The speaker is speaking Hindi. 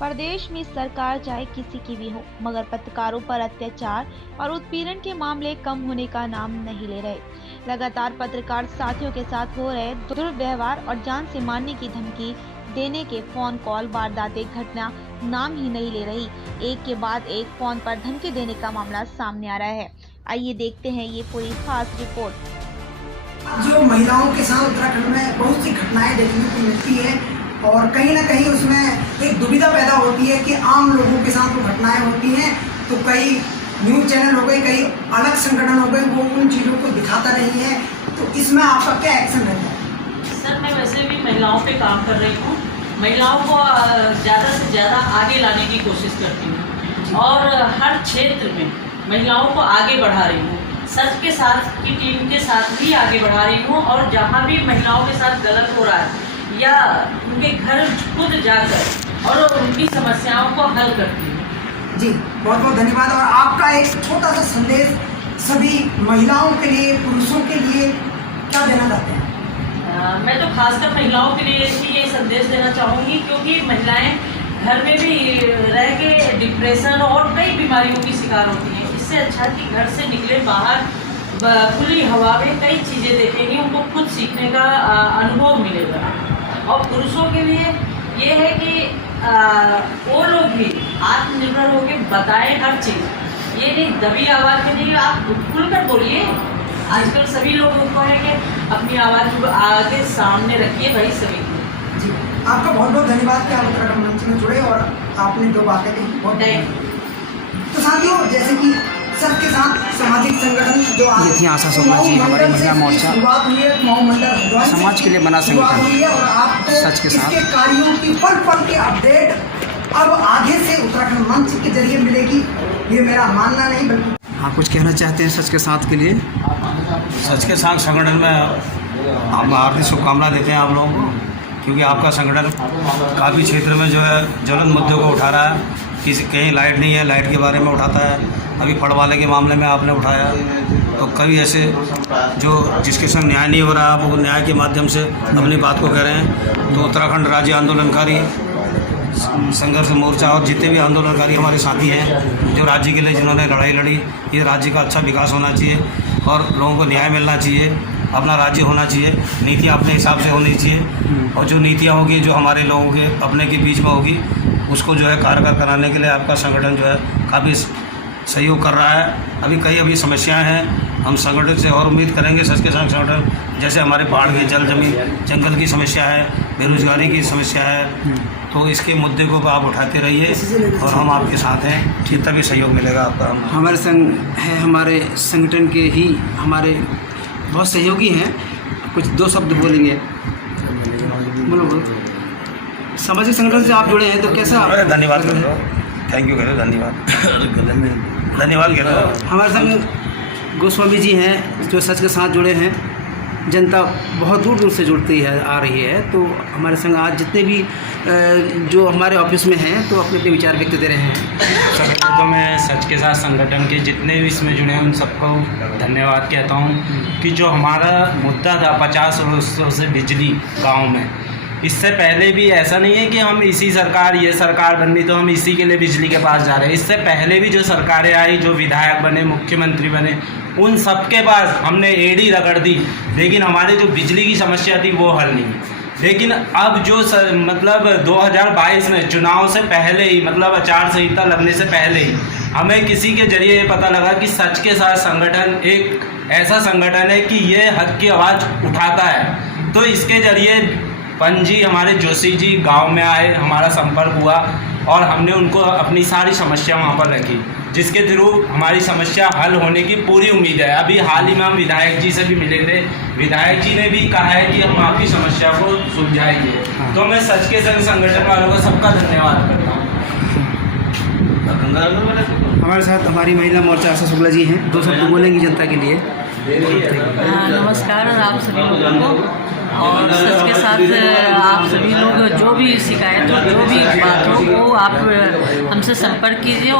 प्रदेश में सरकार चाहे किसी की भी हो, मगर पत्रकारों पर अत्याचार और उत्पीड़न के मामले कम होने का नाम नहीं ले रहे। लगातार पत्रकार साथियों के साथ हो रहे दुर्व्यवहार और जान से मारने की धमकी देने के फोन कॉल वारदातें घटना नाम ही नहीं ले रही। एक के बाद एक फोन पर धमकी देने का मामला सामने आ रहा है। आइए देखते हैं ये पूरी खास रिपोर्ट। जो महिलाओं के साथ उत्तराखंड में बहुत सी घटनाएं देखने को मिलती है और कहीं ना कहीं उसमें एक दुविधा पैदा होती है कि आम लोगों के साथ वो घटनाएं होती हैं, तो कई न्यूज़ चैनल हो गए, कई अलग संगठन हो गए, वो उन चीज़ों को दिखाता नहीं है। तो इसमें आपका क्या एक्शन रहता है? सर, मैं वैसे भी महिलाओं पे काम कर रही हूँ। महिलाओं को ज़्यादा से ज़्यादा आगे लाने की कोशिश करती हूँ और हर क्षेत्र में महिलाओं को आगे बढ़ा रही हूँ। सच के साथ की टीम के साथ भी आगे बढ़ा रही हूँ और जहाँ भी महिलाओं के साथ गलत हो रहा है या उनके घर खुद जाकर और उनकी समस्याओं को हल करती हूँ। जी, बहुत बहुत धन्यवाद। और आपका एक छोटा सा संदेश सभी महिलाओं के लिए, पुरुषों के लिए क्या देना चाहते हैं? मैं तो खासकर महिलाओं के लिए ये संदेश देना चाहूँगी, क्योंकि महिलाएं घर में भी रह के डिप्रेशन और कई बीमारियों की शिकार होती हैं। इससे अच्छा कि घर से निकले, बाहर खुली हवा में कई चीज़ें देखेंगे, उनको खुद सीखने का अनुभव मिलेगा। और पुरुषों के लिए ये है कि वो लोग भी आत्मनिर्भर होकर बताएं हर चीज़। ये नहीं दबी आवाज़ में नहीं, आप खुलकर बोलिए। आजकल सभी लोगों को है कि अपनी आवाज़ आगे सामने रखिए भाई सभी को। जी, आपका बहुत बहुत धन्यवाद कि आप उत्तराखंड मंच में जुड़े और आपने दो बातें कही। बहुत तो साथियों, जैसे कि सबके साथ सामाजिक संगठन जो आशा शर्मा जी हमारे महिला मोर्चा समाज के लिए बना संगठन और आपको सच के साथ इसके कार्यों की पल पल के अपडेट अब आगे से उत्तराखंड मंच के जरिए मिलेगी। ये मेरा मानना नहीं, बल्कि आप कुछ कहना चाहते हैं सच के साथ के लिए? सच के साथ संगठन में हम हार्दिक शुभकामनाएं देते हैं आप लोगों को, क्योंकि आपका संगठन काफ़ी क्षेत्र में जो है ज्वलंत मुद्दों को उठा रहा है। किसी कहीं लाइट नहीं है, लाइट के बारे में उठाता है। अभी फड़वाले के मामले में आपने उठाया, तो कभी ऐसे जो जिसके संग न्याय नहीं हो रहा, आप वो न्याय के माध्यम से अपनी बात को कह रहे हैं। तो उत्तराखंड राज्य आंदोलनकारी संघर्ष मोर्चा और जितने भी आंदोलनकारी हमारे साथी हैं जो राज्य के लिए जिन्होंने लड़ाई लड़ी, ये राज्य का अच्छा विकास होना चाहिए और लोगों को न्याय मिलना चाहिए, अपना राज्य होना चाहिए, नीतियाँ अपने हिसाब से होनी चाहिए। और जो नीतियाँ होगी जो हमारे लोगों के अपने के बीच में होगी, उसको जो है कारगर कराने के लिए आपका संगठन जो है काफ़ी सहयोग कर रहा है। अभी समस्याएं हैं, हम संगठन से और उम्मीद करेंगे। सच के साथ संगठन जैसे हमारे पहाड़ के जल जमीन जंगल की समस्या है, बेरोजगारी की समस्या है, तो इसके मुद्दे को आप उठाते रहिए और हम आपके साथ हैं। जितना भी सहयोग मिलेगा आपका। हमारे संग है, हमारे संगठन के ही हमारे बहुत सहयोगी हैं। कुछ दो शब्द बोलेंगे? बोलो। सामाजिक संगठन से आप जुड़े हैं तो कैसा? धन्यवाद करो, थैंक यू करो, धन्यवाद करो। हमारे संग गोस्वामी जी हैं जो सच के साथ जुड़े हैं। जनता बहुत दूर दूर से जुड़ती है, आ रही है। तो हमारे संग आज जितने भी जो हमारे ऑफिस में हैं तो अपने अपने विचार व्यक्त दे रहे हैं। तो मैं सच के साथ संगठन के जितने भी इसमें जुड़े हैं उन सबको धन्यवाद कहता हूँ कि जो हमारा मुद्दा था 50 वर्षों से बिजली गांव में, इससे पहले भी ऐसा नहीं है कि हम इसी सरकार, ये सरकार बननी तो हम इसी के लिए बिजली के पास जा रहे हैं। इससे पहले भी जो सरकारें आई, जो विधायक बने, मुख्यमंत्री बने, उन सब के पास हमने एड़ी रगड़ दी, लेकिन हमारी जो बिजली की समस्या थी वो हल नहीं। लेकिन अब जो मतलब 2022 में चुनाव से पहले ही, मतलब आचार संहिता लगने से पहले ही हमें किसी के जरिए ये पता लगा कि सच के साथ संगठन एक ऐसा संगठन है कि ये हक की आवाज़ उठाता है। तो इसके जरिए पंजी हमारे जोशी जी गांव में आए, हमारा संपर्क हुआ और हमने उनको अपनी सारी समस्या वहां पर रखी, जिसके थ्रू हमारी समस्या हल होने की पूरी उम्मीद है। अभी हाल ही में हम विधायक जी से भी मिले थे, विधायक जी ने भी कहा है कि हम आपकी समस्या को सुलझाएंगे। तो मैं सच के संग संगठन वालों का सबका धन्यवाद करता हूँ। हमारे साथ हमारी महिला मोर्चा आशा शुक्ला जी हैं, दो शब्द बोलेंगी जनता के लिए। नमस्कार आप सभी लोगों को। और सच के साथ आप सभी लोग जो भी शिकायत हो, जो भी बात हो, वो आप हमसे संपर्क कीजिए।